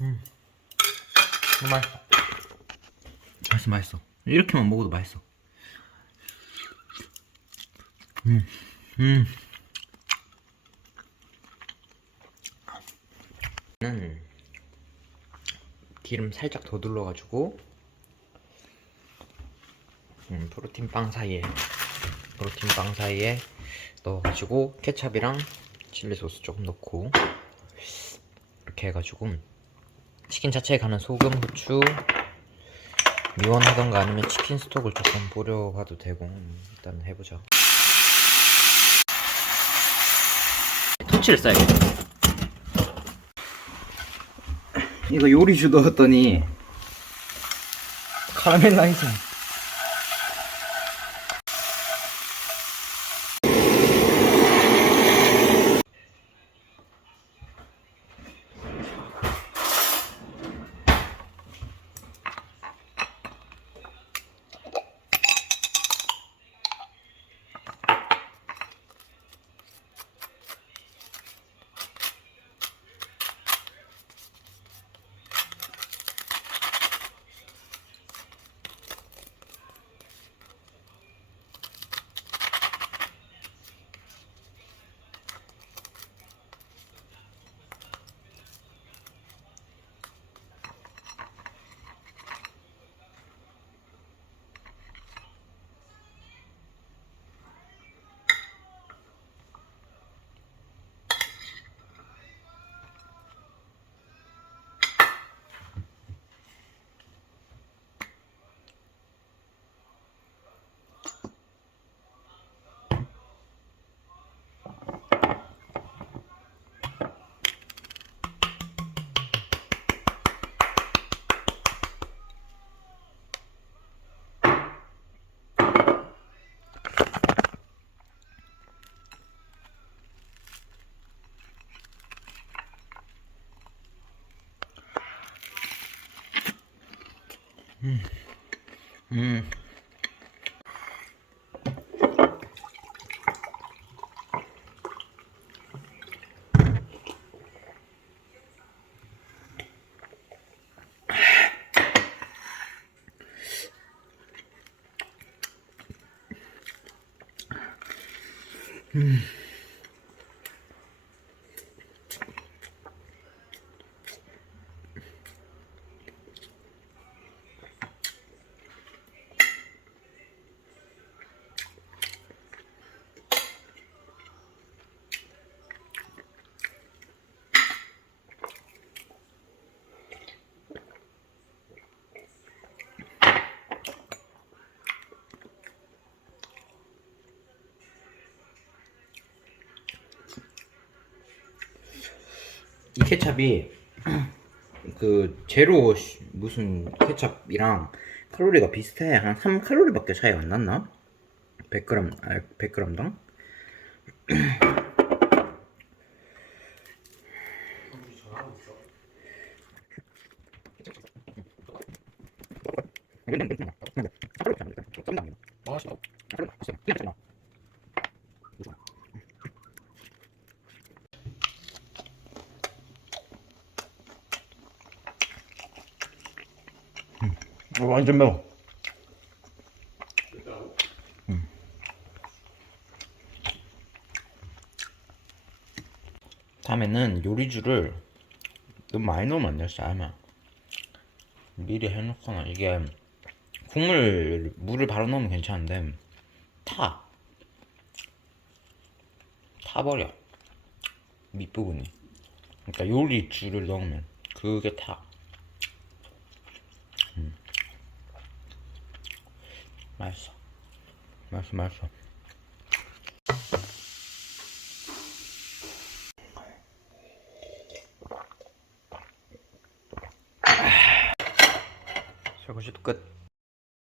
음. 너무 맛있어. 맛있어, 맛있어. 이렇게만 먹어도 맛있어. 음, 음. 는 기름 살짝 더 둘러가지고 음, 프로틴 빵 사이에 프로틴 빵 사이에 넣어가지고 케찹이랑 칠리 소스 조금 넣고 이렇게 해가지고 치킨 자체에 가는 소금, 후추 미원하던가 아니면 치킨 스톡을 조금 뿌려봐도 되고 음, 일단 해보자. 터치를 써야겠다 이거 요리주 넣었더니 카라멜 라이징 음. 이 케찹이 그 제로 시- 무슨 케찹이랑 칼로리가 비슷해 한 3칼로리밖에 차이가 안 났나? 100g 아 100g당? 어, 완전 매워. 음. 다음에는 요리주를 너무 많이 넣으면 안 돼, 싸면. 미리 해놓거나 이게 국물 물을 바로 넣으면 괜찮은데 타 타버려 밑부분이 그러니까 요리주를 넣으면 그게 타 맛있어. 맛있어, 맛있어. 설거지도 끝.